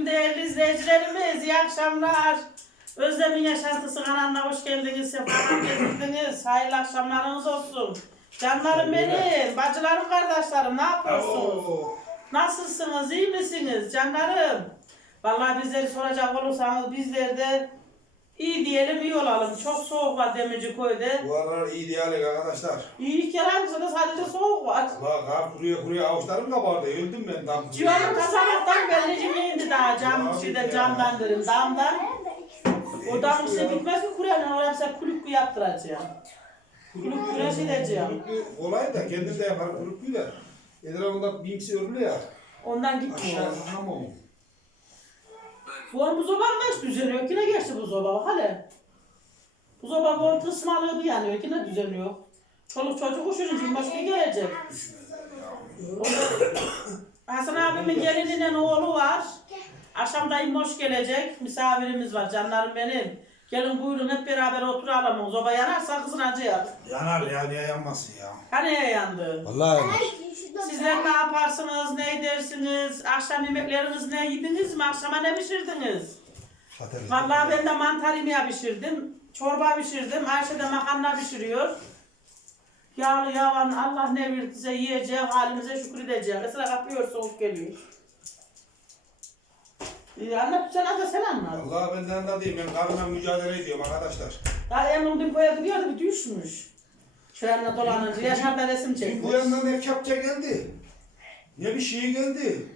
Aleyküm değerli izleyicilerimiz. İyi akşamlar. Özlem'in yaşantısı kanalına hoş geldiniz. Sefalar getirdiniz. Hayırlı akşamlarınız olsun. Canlarım benim, bacılarım, kardeşlerim ne yapıyorsunuz? Nasılsınız, iyi misiniz canlarım? Vallahi bizleri soracak olursanız bizler de iyi diyelim, iyi olalım. Çok soğuk var Demirci köyde. Bu aralar iyi diyalek arkadaşlar. İyi keremsiniz, sadece soğuk var. La kar kuruya kuruya avuçlarım kabardı. Öldüm ben tam. Civanın kasabaktan belli indi daha cam, şeyden camdan dedim, damdan. O dam işte bitmez ki kuruyanın oraya mesela kulüp yaptıracağım. Kulüp güreş edeceğim. Kulüplü kolay da kendim de yaparım kulüplüler. Etrafında bimsi örülü ya. Ondan gitmiyor. Aşağı tamam. Bu an buzoban da hiç düzeliyor. Yine geçti buzoba bak hele. Buzoba bu an tısmalığı bir yanıyor. Yine düzeliyor. Çoluk çocuk uşurunca başka gelecek. Onda- Hasan abimin gelininin oğlu var. Akşam dayım hoş gelecek. Misafirimiz var canlarım benim. Gelin buyurun hep beraber oturalım. Zoba yanarsa kızın acıyar. Yanar ya niye yanmasın ya. Hani yandı? Vallahi yanar. Sizler ne yaparsınız, ne edersiniz? Akşam yemekleriniz ne yediniz mi? Akşama ne pişirdiniz? Patates. Vallahi ben de mantar yemeği pişirdim. Çorba pişirdim. Ayşe de makarna pişiriyor. Yağlı yavan Allah ne verdiyse yiyeceğiz, halimize şükür edeceğiz. Mesela kapıyor soğuk geliyor. Ee, anlat sen da sen anlat. Vallahi benden de değil. Ben karnımla mücadele ediyorum arkadaşlar. Daha Emre dün koya gidiyordu bir düşmüş. Şu yanına dolanınca Yaşar da resim Şimdi çekmiş. bu yandan ne kepçe geldi. Ne bir şey geldi.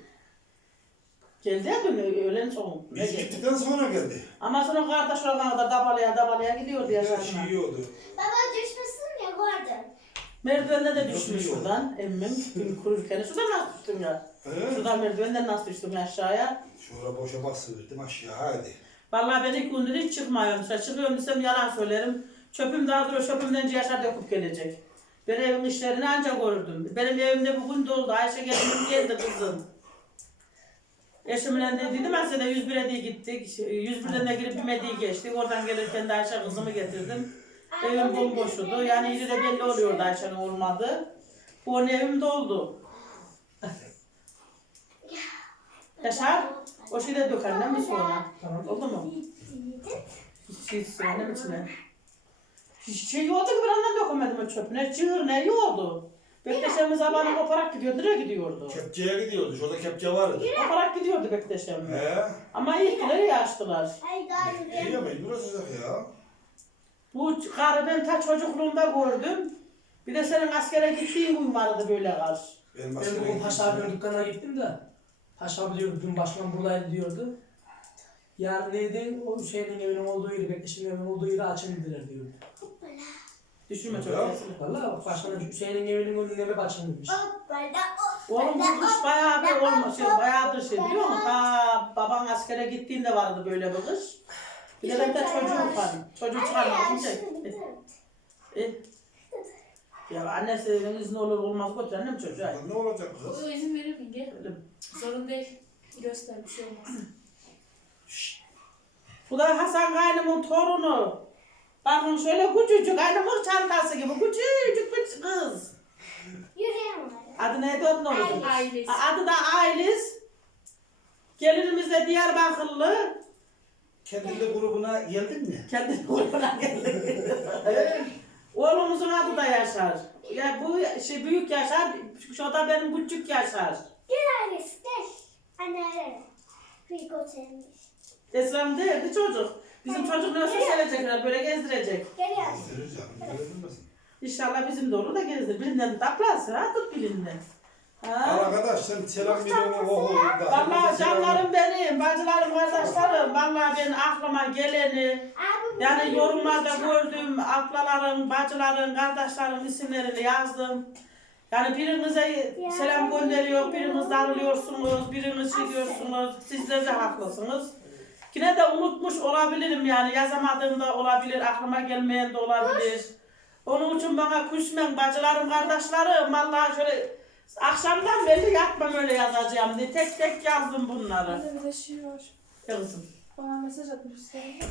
Geldi ya dün öğlen soğuk. Ne Biz geldi? gittikten sonra geldi. Ama sonra kardeş oradan kadar dabalaya dabalaya gidiyordu Her şey iyi oldu. Baba düşmesin ya gördüm. Merdivende de düşmüş yok. şuradan emmim. Gün kururken. Şuradan nasıl düştüm ya? He? Şuradan merdivenden nasıl düştüm aşağıya? Şura boşa bastırdım aşağı hadi. Vallahi ben ilk gündür hiç çıkmıyorum. Mesela çıkıyorum desem yalan söylerim. Çöpüm daha duruyor. Çöpümden yaşar döküp gelecek. Ben evin işlerini ancak gördüm. Benim evimde bugün doldu. Ayşe geldim geldi kızım. Eşimle de dedim ben sene 101'e diye gittik. 101'den de girip bir diye geçtik. Oradan gelirken de Ayşe kızımı getirdim. Evim bomboştu. Yani yine de belli oluyordu Ayşe'nin olmadı. Bu evim doldu. Yaşar, o şeyi de dök annem mi sonra? Oldu mu? Hiç şey annem içine. Hiç şey yoktu ki ben ondan dökemedim o çöpüne. Çığır ne yiyordu? Bekleşemiz zamanı koparak gidiyordu, nereye gidiyordu? Kepçeye gidiyordu. Şurada kepçe vardı. Koparak gidiyordu Bekleşemiz. He? Ama ilkleri yaştılar. Ay daha İyi ya mecbur sıcak ya. Bu karı ben ta çocukluğumda gördüm. Bir de senin askere gittiğin gün vardı böyle kar. Ben askere bugün Paşa abinin dükkana gittim de Paşa abi diyordu dün başkan buradaydı diyordu. Yarın neydi o Hüseyin'in evinin olduğu yeri, Bekleş'in evinin olduğu yeri açın dediler diyordu. Düşünme çok kesin. Valla bak başkanın Hüseyin'in evinin önüne bir demiş. Oğlum bu kış bayağı bir olmuş, şey, bayağı bir şey biliyor musun? Ha, baban askere gittiğinde vardı böyle bir kış. Bir de ben de çocuğum var. Çocuğu çıkarmadım ki. E, ya annesinin izni olur olmaz götür annem çocuğu. ay. Ne olacak kız? O izin verir mi? Gel. Sorun değil. Göster bir şey olmaz. Bu da Hasan kaynımın torunu. Bakın şöyle küçücük kaynımın çantası gibi küçücük bir kız. Yürüyemem. Adı neydi onun oğlu? Ailesi. Adı da Aylis. Gelinimiz de Diyarbakırlı. Kendinde grubuna geldin mi? Kendi oğluna geldi. Oğlumuzun adı da Yaşar. Ya bu şey büyük Yaşar, şu da benim küçük Yaşar. Gel ailesi gel. Anne. Fiko sevmiş. Esrem değildi çocuk. Bizim çocuk nasıl sevecekler, böyle gezdirecek. Gel ya. Gösteririz ya. Böyle bilmesin. İnşallah bizim de olur da gezdir. Birinden taplasın, ha tut birinden. Ha? Arkadaş sen selam veriyorum o oğlum da. Vallahi canlarım benim, bacılarım, kardeşlerim. Vallahi ben aklıma geleni, Abi yani yorumlarda gördüğüm ablaların, bacıların, kardeşlerin isimlerini yazdım. Yani birinize selam gönderiyor, biriniz darılıyorsunuz, biriniz şey diyorsunuz. Sizler de haklısınız. Yine de unutmuş olabilirim yani yazamadığım da olabilir, aklıma gelmeyen de olabilir. Onun için bana küsmen bacılarım, kardeşlerim. Vallahi şöyle akşamdan beri yatmam öyle yazacağım diye tek tek yazdım bunları. Anne bir de şey var. Ya kızım. Bana mesaj atmış Instagram'da.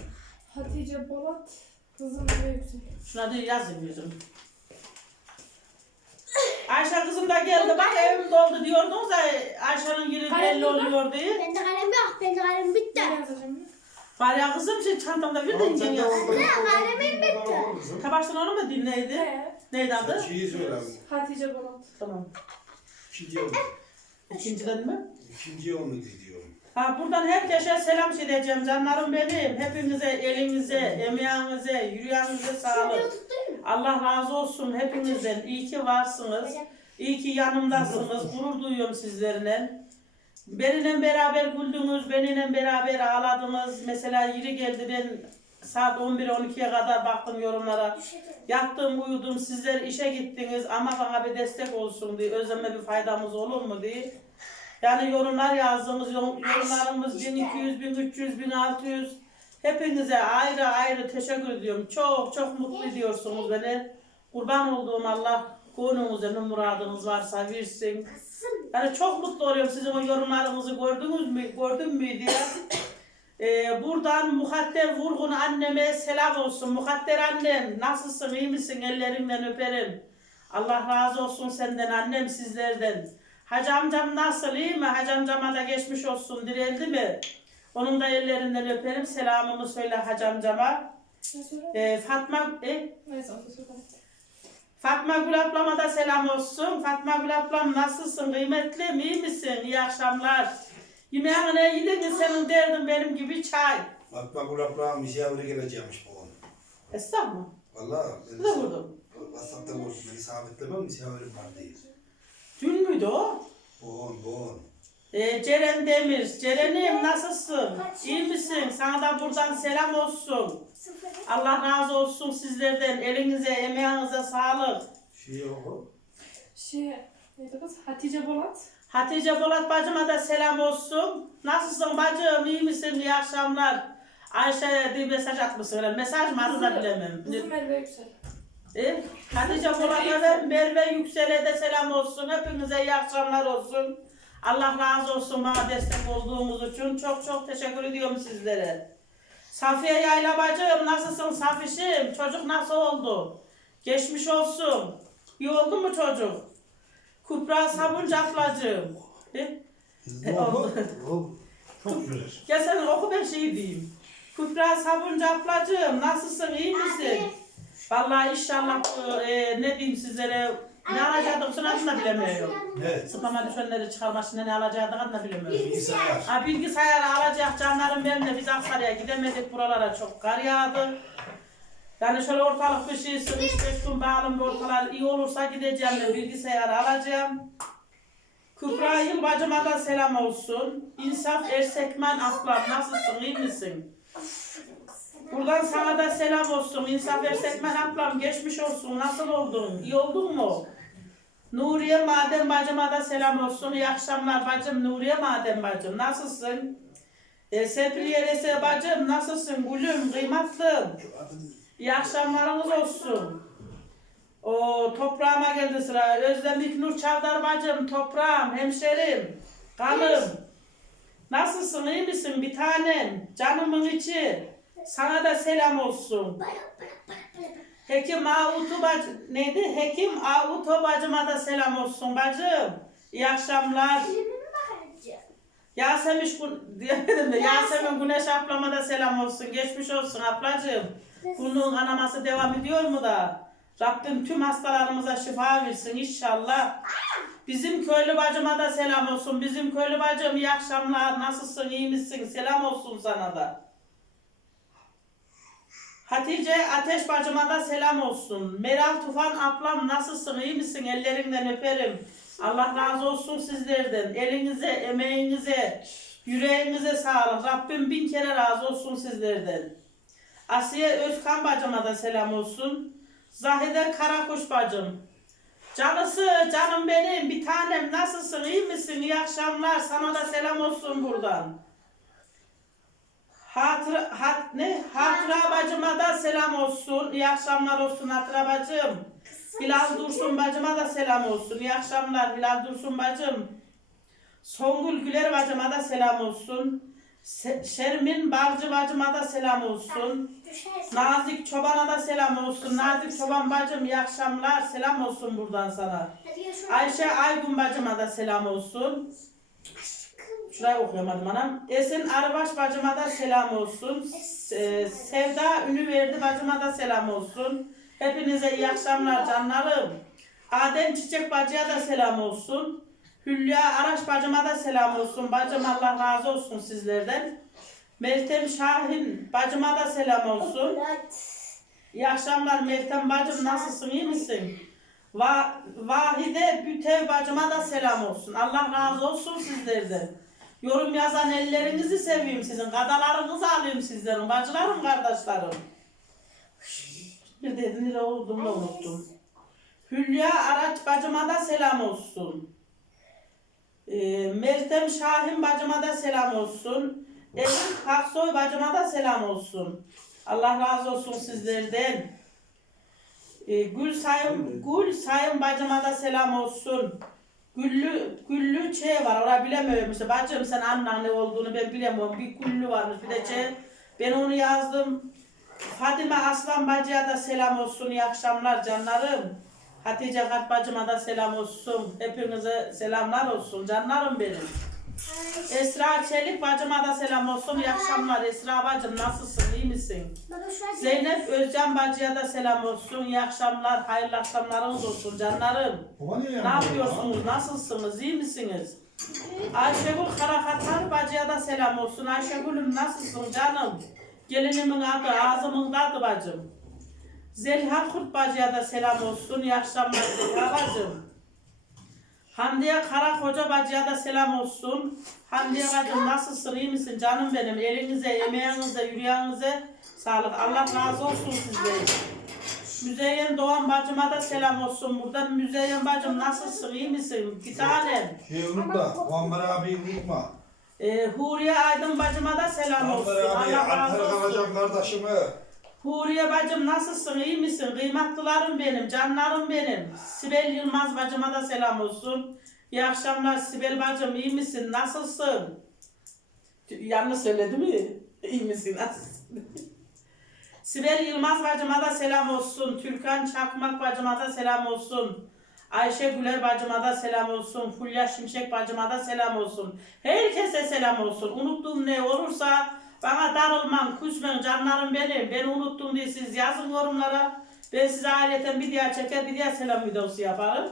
Hatice Bolat, kızım ve yüksek. Şuna da yazayım yüzüm. Ayşe kızım da geldi bak evim doldu diyordunuz ya Ayşe'nin yeri belli oluyor diye. Bende kalem yok. Benim kalem bitti. Var ya kızım şey çantamda bir Tamam, de sen ince de kalemim bitti. okur kızım. Onu mu dinleydi? He. Neydi Sen adı? şeyi söyle. Hatice Bolat. Tamam. İkinci yol. İkinciden mi? İkinci yol mu diyorum. Ha buradan herkese selam söyleyeceğim canlarım benim. Hepinize elinize, emeğinize, yüreğinize sağlık. Allah razı olsun hepinizden. İyi ki varsınız. İyi ki yanımdasınız. Gurur duyuyorum sizlerle. Benimle beraber güldünüz, benimle beraber ağladınız. Mesela yeri geldi ben saat 11-12'ye kadar baktım yorumlara. Yattım, uyudum, sizler işe gittiniz ama bana bir destek olsun diye, özleme bir faydamız olur mu diye. Yani yorumlar yazdığımız yorum- yorumlarımız 1200, 1300, 1600. Hepinize ayrı ayrı teşekkür ediyorum. Çok çok mutlu ediyorsunuz beni. Kurban olduğum Allah konunuza ne muradınız varsa versin. Yani çok mutlu oluyorum sizin o yorumlarınızı gördünüz mü, gördün mü diye. Ee, buradan Mukadder Vurgun anneme selam olsun. Mukadder annem nasılsın iyi misin ellerinden öperim. Allah razı olsun senden annem sizlerden. Hacı amcam nasıl iyi mi? Hacı amcama da geçmiş olsun dirildi mi? Onun da ellerinden öperim. Selamımı söyle hacı amcama. Ee, Fatma, e. Fatma Gül ablama da selam olsun. Fatma Gül ablam nasılsın? Kıymetlim, iyi misin? İyi akşamlar. Yemeğine yedin mi senin derdin benim gibi çay. Fatma kulaklığa misafiri geleceğimiş bu onun. Estağfurullah. Valla Bu da vurdum. WhatsApp'ta vurdum. Beni sabitlemem misafirim var diye. Dün müydü o? Bu on. Ee, Ceren Demir. Ceren'im nasılsın? İyi misin? Sana da buradan selam olsun. Allah razı olsun sizlerden. Elinize, emeğinize sağlık. Şey o. Şey, neydi kız? Hatice Bolat. Hatice Bolat bacıma da selam olsun. Nasılsın bacım? İyi misin? İyi akşamlar. Ayşe'ye bir mesaj atmışsın. Mesaj mı adı da bilemem. Kızım Merve Yüksel. E, Hatice Polat'a ve Merve Yüksel'e de selam olsun. Hepinize iyi akşamlar olsun. Allah razı olsun bana destek olduğumuz için. Çok çok teşekkür ediyorum sizlere. Safiye Yayla bacım nasılsın Safişim? Çocuk nasıl oldu? Geçmiş olsun. İyi oldu mu çocuk? Kupra Sabuncu ablacığım. E, oldu? Oldu. Çok güzel. Gel sen oku ben şey diyeyim. Kupra Sabuncu ablacığım nasılsın iyi misin? Vallahi inşallah e, ne diyeyim sizlere ne alacaktık sonrasını da bilemiyorum. Evet. Sıpama düşenleri çıkarmasını ne alacaktık da bilemiyorum. Bilgisayar. Ha, bilgisayarı alacak canlarım benim de biz Aksaray'a gidemedik buralara çok kar yağdı. Yani şöyle ortalık bir şey üç gün bağlı bir ortalar iyi olursa gideceğim ben bilgisayarı alacağım. Kübra Yılbacıma da selam olsun. İnsaf Ersekmen ablam nasılsın iyi misin? Buradan sana da selam olsun. İnsaf Ersekmen ablam geçmiş olsun. Nasıl oldun? İyi oldun mu? Nuriye Madem bacıma da selam olsun. İyi akşamlar bacım. Nuriye Madem bacım. Nasılsın? E, Sepriye Rese bacım. Nasılsın? Gülüm, kıymatlım. İyi akşamlarınız olsun. O toprağıma geldi sıra. Özlemik Nur Çavdar bacım. Toprağım, hemşerim. Kanım. Nasılsın? iyi misin? Bir tanem. Canımın içi. Sana da selam olsun. Hekim Avutu bacı neydi? Hekim Avutu bacıma da selam olsun bacım. İyi akşamlar. Yasemin bu diyemedim de Yasemin Güneş ablama da selam olsun. Geçmiş olsun ablacığım. Bunun kanaması devam ediyor mu da? Rabbim tüm hastalarımıza şifa versin inşallah. Bizim köylü bacıma da selam olsun. Bizim köylü bacım iyi akşamlar. Nasılsın? iyi misin? Selam olsun sana da. Hatice Ateş bacıma da selam olsun. Meral Tufan ablam nasılsın? iyi misin? Ellerinden öperim. Allah razı olsun sizlerden. Elinize, emeğinize, yüreğinize sağlık. Rabbim bin kere razı olsun sizlerden. Asiye Özkan bacıma da selam olsun. Zahide Karakuş bacım. Canısı, canım benim, bir tanem nasılsın, iyi misin? İyi akşamlar, sana da selam olsun buradan. Hatıra, hat, ne? Hatıra bacıma da selam olsun. İyi akşamlar olsun Hatıra bacım. Hilal Dursun bacıma da selam olsun. İyi akşamlar Hilal Dursun bacım. Songül Güler bacıma da selam olsun. Se- Şermin Barcı bacıma da selam olsun. Nazik Çoban'a da selam olsun. Nazik Çoban bacım iyi akşamlar. Selam olsun buradan sana. Ayşe Aygun bacıma da selam olsun. Şurayı okuyamadım anam. Esin Arıbaş bacıma da selam olsun. S- Sevda Ünüverdi bacıma da selam olsun. Hepinize iyi akşamlar canlarım. Adem Çiçek bacıya da selam olsun. Hülya Araş bacıma da selam olsun. Bacım Allah razı olsun sizlerden. Meltem Şahin bacıma da selam olsun. İyi akşamlar Meltem bacım nasılsın iyi misin? Va Vahide Bütev bacıma da selam olsun. Allah razı olsun sizlerden. Yorum yazan ellerinizi seveyim sizin. Kadalarınızı alayım sizlerin. Bacılarım kardeşlerim. Bir dedi nere olduğumu da unuttum. Hülya Araç bacıma da selam olsun. Ee, Meltem Şahin bacıma da selam olsun. Elif Aksoy bacıma da selam olsun. Allah razı olsun sizlerden. Ee, Gül Sayın Gül Sayın bacıma da selam olsun. Güllü Güllü şey var. Orayı bilemiyorum işte. Bacım sen annen ne olduğunu ben bilemiyorum. Bir güllü varmış bir de şey. Ben onu yazdım. Fadime Aslan bacıya da selam olsun. İyi akşamlar canlarım. Hatice Kat bacıma da selam olsun. Hepinize selamlar olsun canlarım benim. Esra Çelik bacıma da selam olsun. İyi akşamlar Esra bacım nasılsın iyi misin? Zeynep Özcan bacıya da selam olsun. İyi akşamlar, hayırlı akşamlarınız olsun canlarım. Baba niye Ne yapıyorsunuz, nasılsınız, iyi misiniz? Ayşegül Karafatar bacıya da selam olsun. Ayşegül'üm nasılsın canım? Gelinimin adı, ağzımın tadı bacım. Zeliha Kurt bacıya da selam olsun. İyi akşamlar Zeliha bacım. Hamdiye Karakoca bacıya da selam olsun. Hamdiye bacım nasılsın, iyi misin canım benim? Elinize, emeğinize, yüreğinize sağlık. Allah razı olsun sizlere. Müzeyyen Doğan bacıma da selam olsun buradan. Müzeyyen bacım nasılsın, iyi misin? Bir tanem. Şey unutma. Muammer abiyi unutma. Ee, Huriye Aydın bacıma da selam olsun. Muammer abi Allah razı olsun. kalacak kardeşimi. Huriye bacım nasılsın, iyi misin? Kıymetlilerim benim, canlarım benim. Sibel Yılmaz bacıma da selam olsun. İyi akşamlar Sibel bacım, iyi misin? Nasılsın? Yanlış söyledi mi? İyi misin? Nasılsın? Sibel Yılmaz bacıma da selam olsun. Türkan Çakmak bacıma da selam olsun. Ayşe Güler bacıma da selam olsun. Fulya Şimşek bacıma da selam olsun. Herkese selam olsun. Unuttuğum ne olursa bana darılmam, küsmen canlarım benim. Beni unuttum diye siz yazın yorumlara. Ben size aileten bir diğer çeker, bir diğer selam videosu yaparım.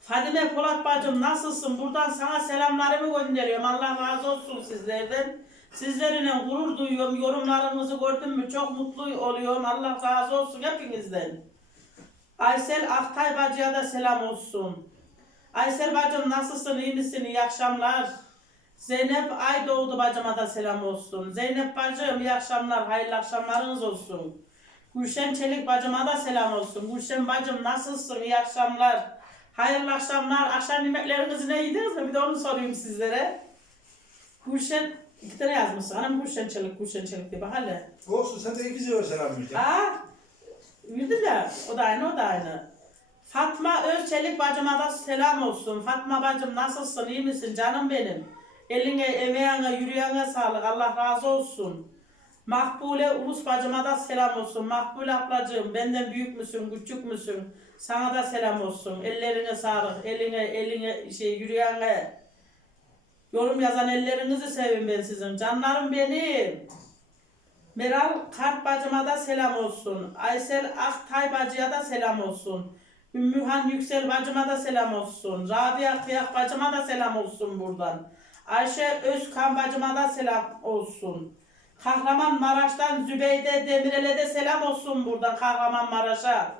Fadime Polat bacım nasılsın? Buradan sana selamlarımı gönderiyorum. Allah razı olsun sizlerden. Sizlerle gurur duyuyorum. Yorumlarınızı gördüm mü çok mutlu oluyorum. Allah razı olsun hepinizden. Aysel Aktay bacıya da selam olsun. Aysel bacım nasılsın? iyi misin? İyi akşamlar. Zeynep Aydoğdu bacıma da selam olsun. Zeynep bacım iyi akşamlar. Hayırlı akşamlarınız olsun. Gülşen Çelik bacıma da selam olsun. Gülşen bacım nasılsın? İyi akşamlar. Hayırlı akşamlar. Akşam yemeklerinizi ne yediniz mi? Bir de onu sorayım sizlere. Gülşen, iki tane yazmışsın. Anam Gülşen Çelik, Gülşen Çelik diye bak hele. Olsun sen de ikizi ver selam vereceğim. Aa, bildim ya. O da aynı, o da aynı. Fatma Özçelik bacıma da selam olsun. Fatma bacım nasılsın, iyi misin canım benim? Eline, emeğine, yüreğine sağlık. Allah razı olsun. Makbule Ulus bacıma da selam olsun. Makbule ablacığım benden büyük müsün, küçük müsün? Sana da selam olsun. Ellerine sağlık. Eline, eline, şey, yüreğine. Yorum yazan ellerinizi sevin ben sizin. Canlarım benim. Meral Kart bacıma da selam olsun. Aysel Aktay bacıya da selam olsun. Ümmühan Yüksel bacıma da selam olsun. Rabia Kıyak bacıma da selam olsun buradan. Ayşe Özkan bacıma da selam olsun. Kahramanmaraş'tan Zübeyde Demirel'e de selam olsun buradan Kahramanmaraş'a.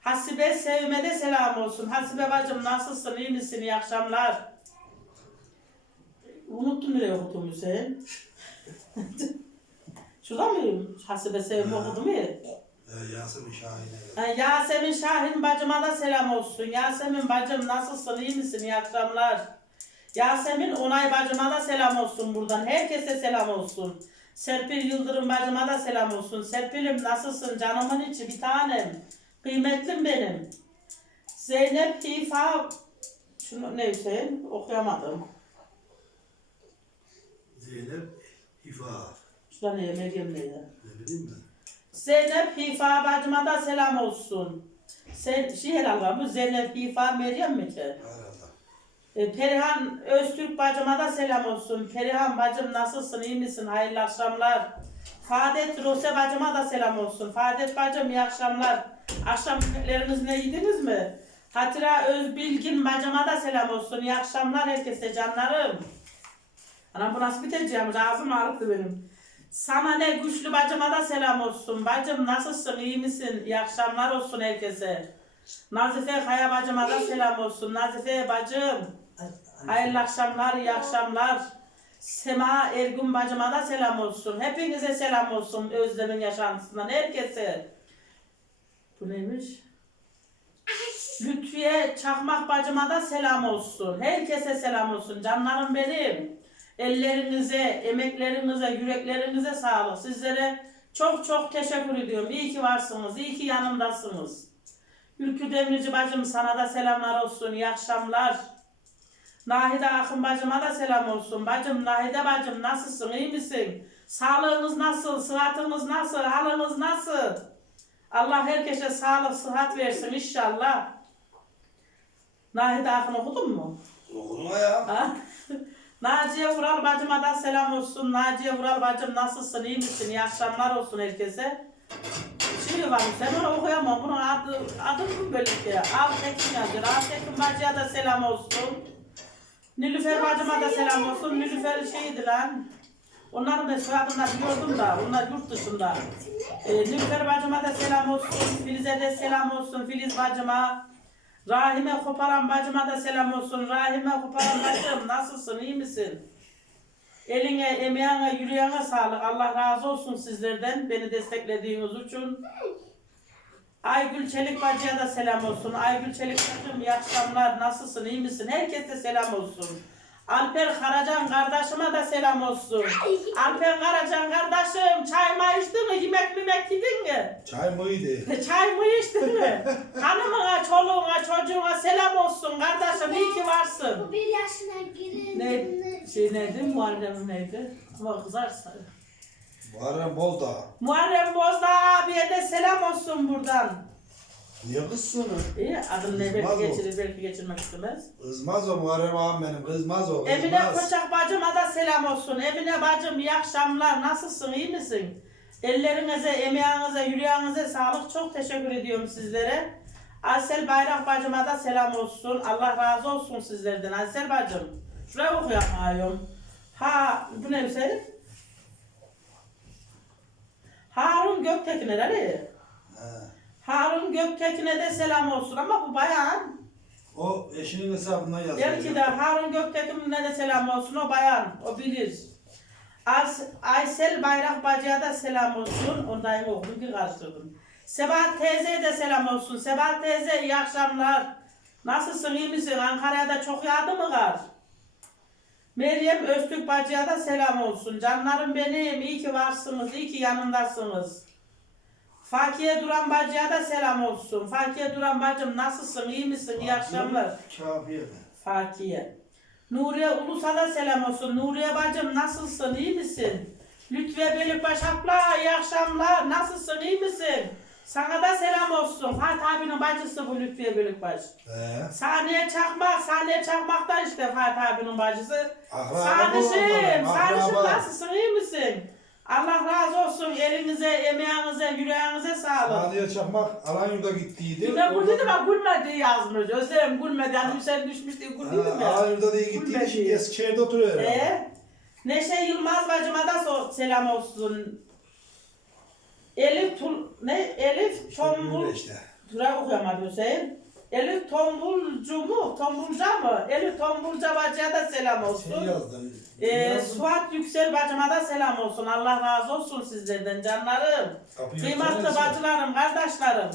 Hasibe Sevime de selam olsun. Hasibe bacım nasılsın, iyi misin, iyi akşamlar. Unuttum nereye okudum Hüseyin. Şurada mıyım? Hasibe Sevime okudum ya. Ee, Yasemin Şahin'e. Yasemin Şahin bacıma da selam olsun. Yasemin bacım nasılsın, iyi misin, iyi akşamlar. Yasemin Onay bacıma da selam olsun buradan. Herkese selam olsun. Serpil Yıldırım bacıma da selam olsun. Serpil'im nasılsın canımın içi bir tanem. Kıymetlim benim. Zeynep Hifa şunu ne Hüseyin okuyamadım. Zeynep Hifa. Şurada ne Meryem neydi? Ne bileyim ben. Zeynep Hifa bacıma da selam olsun. Sen şey herhalde bu Zeynep Hifa Meryem mi ki? Herhalde. E, Perihan Öztürk bacıma da selam olsun. Perihan bacım nasılsın, iyi misin? Hayırlı akşamlar. Fadet Rose bacıma da selam olsun. Fadet bacım iyi akşamlar. Akşam ne yediniz mi? Hatıra Özbilgin bacıma da selam olsun. İyi akşamlar herkese canlarım. Anam bu nasıl biteceğim? Ağzım ağrıttı benim. Sana ne güçlü bacıma da selam olsun. Bacım nasılsın, iyi misin? İyi akşamlar olsun herkese. Nazife Kaya bacıma da selam olsun. Nazife bacım. Hayırlı akşamlar, iyi akşamlar. Sema Ergun bacıma da selam olsun. Hepinize selam olsun Özlem'in yaşantısından herkese. Bu neymiş? Lütfiye Çakmak bacıma da selam olsun. Herkese selam olsun. Canlarım benim. Ellerinize, emeklerinize, yüreklerinize sağlık. Sizlere çok çok teşekkür ediyorum. İyi ki varsınız, iyi ki yanımdasınız. Ülkü Demirci bacım sana da selamlar olsun. İyi akşamlar. Nahide Akın bacıma da selam olsun. Bacım Nahide bacım nasılsın? iyi misin? Sağlığınız nasıl? Sıhhatınız nasıl? Halınız nasıl? Allah herkese sağlık, sıhhat versin inşallah. Nahide Akın okudun mu? Okudum ya. Naciye Vural bacıma da selam olsun. Naciye Vural bacım nasılsın? iyi misin? İyi akşamlar olsun herkese. Şey var sen onu okuyamam. Bunun adı, adı mı böyle ki? Altekin yazıyor. Altekin bacıya da selam olsun. Nilüfer bacıma da selam olsun. Nilüfer şeydi lan. Onların da soyadını biliyordum da. Onlar yurt dışında. Ee, Nilüfer bacıma da selam olsun. Filiz'e de selam olsun. Filiz bacıma. Rahime koparan bacıma da selam olsun. Rahime koparan bacım nasılsın iyi misin? Eline, emeğine, yüreğine sağlık. Allah razı olsun sizlerden beni desteklediğiniz için. Aygül Çelik bacıya da selam olsun. Aygül Çelik bacım iyi akşamlar. Nasılsın iyi misin? Herkese selam olsun. Alper Karacan kardeşime de selam olsun. Alper Karacan kardeşim çay mı içtin mi? Yemek mi yedin mi? Çay mıydı? Çay mı içtin mi? Hanımına, çoluğuna, çocuğuna selam olsun kardeşim. iyi ki varsın. Bu bir yaşına girince Ne, şey neydi? Muharrem neydi? Ama kızarsa. Muharrem Bozdağ. Muharrem Bozdağ abiye de selam olsun buradan. Niye kızsın o? İyi, adını ne belki Kızmaz o. geçirir, belki geçirmek istemez. Kızmaz o Muharrem ağam benim. Kızmaz o. Emine Kızmaz. Koçak bacıma da selam olsun. Emine bacım iyi akşamlar. Nasılsın, iyi misin? Ellerinize, emeğinize, yüreğinize sağlık. Çok teşekkür ediyorum sizlere. Aysel Bayrak bacıma da selam olsun. Allah razı olsun sizlerden. Aysel bacım. Şuraya okuyamıyorum. Ha, bu ne Hüseyin? Harun Göktekin'e. Harun Göktekin'e de selam olsun ama bu bayan. O eşinin hesabından yazıyor. Belki de Harun Göktekin'e de selam olsun o bayan, o bilir. As, Aysel Bayrak Bacı'ya da selam olsun. Ondayım okudum ki karıştırdım. Sebahat teyzeye de selam olsun. Sebahat teyze iyi akşamlar. Nasılsın iyi misin? Ankara'ya da çok yağdı mı kar? Meryem Öztürk Bacı'ya da selam olsun. Canlarım benim iyi ki varsınız, iyi ki yanımdasınız. Fakiye Duran Bacı'ya da selam olsun. Fakiye Duran Bacım nasılsın, iyi misin? İyi akşamlar. Kafiye. Fakiye. Nuriye Ulus'a da selam olsun. Nuriye bacım nasılsın, iyi misin? Lütfiye Belikbaş abla, iyi akşamlar. Nasılsın, iyi misin? Sana da selam olsun. Fatih abinin bacısı bu Lütfiye Belikbaş. He. Saniye Çakmak, Saniye Çakmak da işte Fatih abinin bacısı. Akraba Sanışım akraba. nasılsın, iyi misin? Allah razı olsun. Elinize, emeğinize, yüreğinize sağlık. Saniye Çakmak Alanyur'da gittiydi. Bir de buradaydı bak gülmedi yazmış. Özlem gülmedi. Yani sen düşmüş diye güldüydüm ya. Alanyur'da da iyi gittiydi. Şimdi Eskişehir'de oturuyor herhalde. Ee, Neşe Yılmaz bacıma da so- selam olsun. Elif Tul ne Elif Tombul işte. Tura okuyamadı Hüseyin. Elif Tombulcu mu? Tombulca mı? Elif Tombulca bacıya da selam Şey olsun. yazdım. Ee. Suat Yüksel bacıma da selam olsun. Allah razı olsun sizlerden canlarım. Kapıyı Kıymetli bacılarım, kardeşlerim.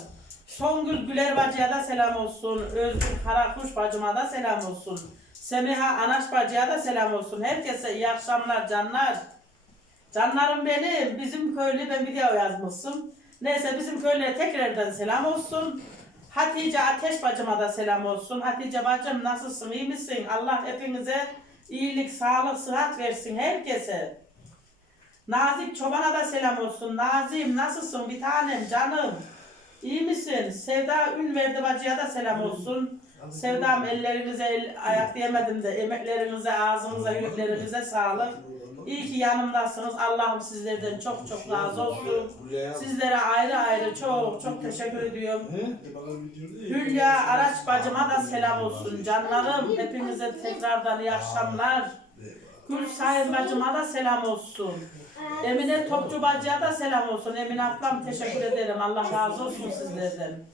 Songül Güler bacıya da selam olsun. Özgür Karakuş bacıma da selam olsun. Semiha Anaş bacıya da selam olsun. Herkese iyi akşamlar canlar. Canlarım benim. Bizim köylü ben video yazmışım. Neyse bizim köylüye tekrardan selam olsun. Hatice Ateş bacıma da selam olsun. Hatice bacım nasılsın, iyi misin? Allah hepinize iyilik, sağlık, sıhhat versin herkese. Nazik Çoban'a da selam olsun. Nazim nasılsın bir tanem canım? İyi misin? Sevda Ünverdi bacıya da selam olsun. Sevdam ellerinize el, ayak diyemedim de emeklerinize, ağzınıza, yüreklerinize sağlık. İyi ki yanımdasınız. Allah'ım sizlerden çok çok razı olsun. Sizlere ayrı ayrı çok çok teşekkür ediyorum. Hülya Araç bacıma da selam olsun. Canlarım hepinize tekrardan iyi akşamlar. Gül Sayın bacıma da selam olsun. Emine Topçu bacıya da selam olsun. Emine ablam teşekkür ederim. Allah razı olsun sizlerden.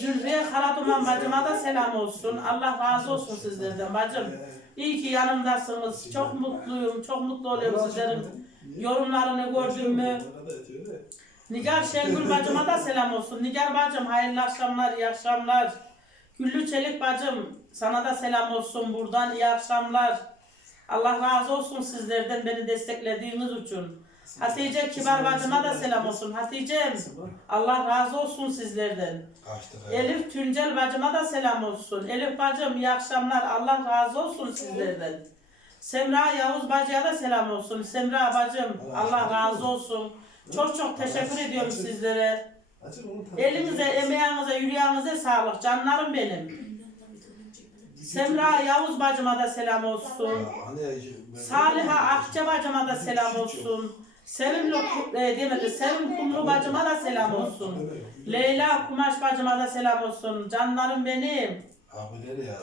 Zülfiye Karaduman bacıma da selam olsun. Allah razı olsun sizlerden bacım. İyi ki yanımdasınız. Çok mutluyum. Çok mutlu oluyorum sizlerin yorumlarını gördüm mü. Nigar Şengül bacıma da selam olsun. Nigar bacım hayırlı akşamlar, iyi akşamlar. Güllü Çelik bacım sana da selam olsun buradan iyi akşamlar. Allah razı olsun sizlerden beni desteklediğiniz için. Hatice Kibar bacıma da selam olsun. Hatice'm Allah razı olsun sizlerden. Elif Tüncel bacıma da selam olsun. Elif bacım iyi akşamlar. Allah razı olsun sizlerden. Semra Yavuz bacıya da selam olsun. Semra bacım Allah razı olsun. Çok çok teşekkür ediyorum sizlere. Elinize, emeğinize, yüreğinize sağlık canlarım benim. Semra Yavuz bacıma da selam olsun. Saliha Akça bacıma da selam olsun. Sevimli e, demedi, Sevim Kumru bacıma da selam olsun. Leyla Kumaş bacıma da selam olsun. Canlarım benim.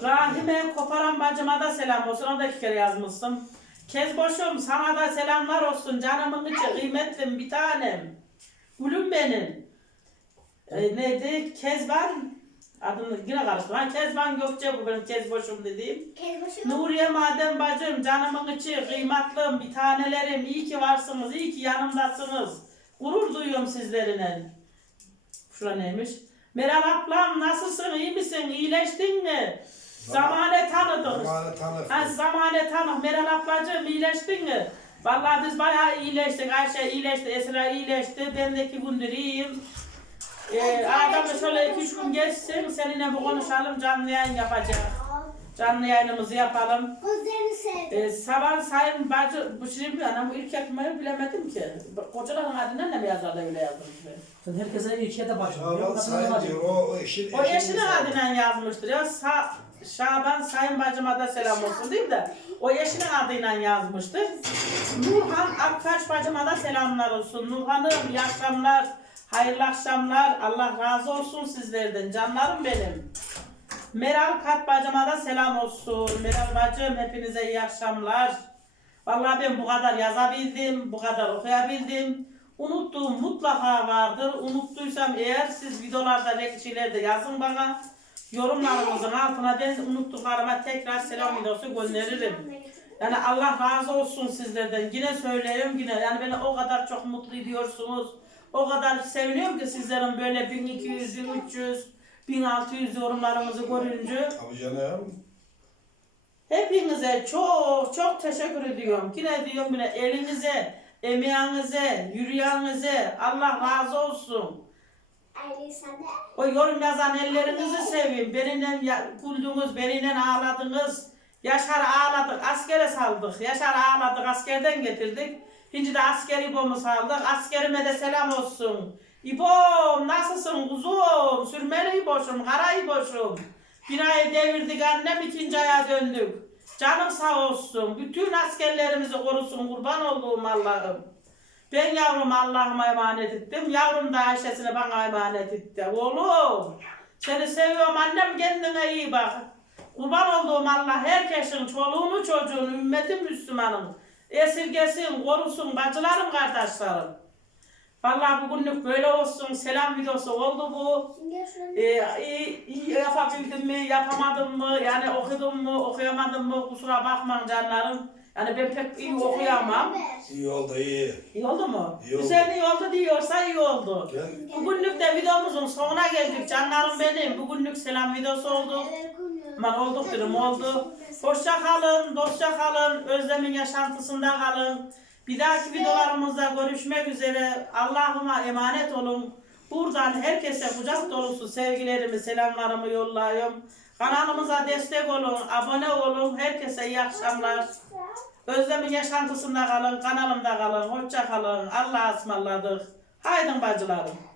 Rahime Koparan bacıma da selam olsun. Onu da iki kere yazmışsın. Kezboşum sana da selamlar olsun. Canımın içi kıymetlim bir tanem. Gülüm benim. E, neydi? Kezban. Adını yine karıştım. Ha, Kezban Gökçe bu benim Kezboşum dediğim. Kezbaşı Nuriye Madem bacım, canımın içi, kıymatlım, bir tanelerim, iyi ki varsınız, iyi ki yanımdasınız. Gurur duyuyorum sizlerine. Şura neymiş? Meral ablam nasılsın, iyi misin, iyileştin mi? Zamane tanıdık. Ha, zamane tanık. Meral ablacığım iyileştin mi? Vallahi biz bayağı iyileştik. Ayşe iyileşti, Esra iyileşti. Ben de iki gündür iyiyim. Ee, adamı şöyle iki üç gün geçsin, seninle bu konuşalım, canlı yayın yapacağız. Canlı yayınımızı yapalım. Sevdim. Ee, sabah sayın bacı, bu şimdi anam bu ilk yapmayı bilemedim ki. Kocaların adından ne mi yazardı öyle yazdım ki. Sen herkese ikiye de başlıyor. Şaban Sayın diyor, o eşin, O eşinin adından yazmıştır ya. Sa Şaban Sayın bacıma da selam olsun değil de. O eşinin adıyla yazmıştır. Nurhan Aktaş bacıma da selamlar olsun. Nurhan'ım iyi akşamlar. Hayırlı akşamlar. Allah razı olsun sizlerden. Canlarım benim. Meral Kat bacıma da selam olsun. Meral bacım hepinize iyi akşamlar. Vallahi ben bu kadar yazabildim, bu kadar okuyabildim. Unuttuğum mutlaka vardır. Unuttuysam eğer siz videolarda, rekçilerde yazın bana. Yorumlarınızın altına ben unuttuklarıma tekrar selam videosu gönderirim. Yani Allah razı olsun sizlerden. Yine söylüyorum yine. Yani beni o kadar çok mutlu ediyorsunuz. O kadar seviniyorum ki sizlerin böyle 1200, 1300, 1600 yorumlarınızı görünce. Tabii canım. Hepinize çok çok teşekkür ediyorum. Yine diyorum yine elinize, emeğinize, yüreğinize Allah razı olsun. O yorum yazan ellerinizi seveyim. Benimle güldünüz, benimle ağladınız. Yaşar ağladık, askere saldık. Yaşar ağladık, askerden getirdik. Şimdi de askeri İbo'mu saldık. Askerime de selam olsun. İbo'm nasılsın kuzum? Sürmeli İbo'şum, kara İbo'şum. Bir ay devirdik annem, ikinci aya döndük. Canım sağ olsun. Bütün askerlerimizi korusun kurban olduğum Allah'ım. Ben yavrumu Allah'ıma emanet ettim. Yavrum da Ayşe'sine bana emanet etti. Oğlum seni seviyorum annem kendine iyi bak. Kurban olduğum Allah herkesin çoluğunu çocuğunu ümmetin Müslümanım. Esirgesin, korusun bacılarım kardeşlerim. Vallahi bugünlük böyle olsun. Selam videosu oldu bu. Ee, iyi, iyi yapabildim mi, yapamadım mı, yani okudum mu, okuyamadım mı kusura bakmayın canlarım. Yani ben pek iyi okuyamam. İyi oldu iyi. İyi oldu mu? İyi oldu. Güzel iyi oldu diyorsa iyi oldu. Gel. Bugünlük de videomuzun sonuna geldik canlarım benim. Bugünlük selam videosu oldu. Aman olduk diyorum oldu. Hoşça kalın, dostça kalın, özlemin yaşantısında kalın. Bir dahaki videolarımızda görüşmek üzere. Allah'ıma emanet olun. Buradan herkese kucak dolusu sevgilerimi, selamlarımı yollayıyorum. Kanalımıza destek olun, abone olun. Herkese iyi akşamlar. Özlemin yaşantısında kalın, kanalımda kalın. Hoşça kalın. Allah'a ısmarladık. Haydın bacılarım.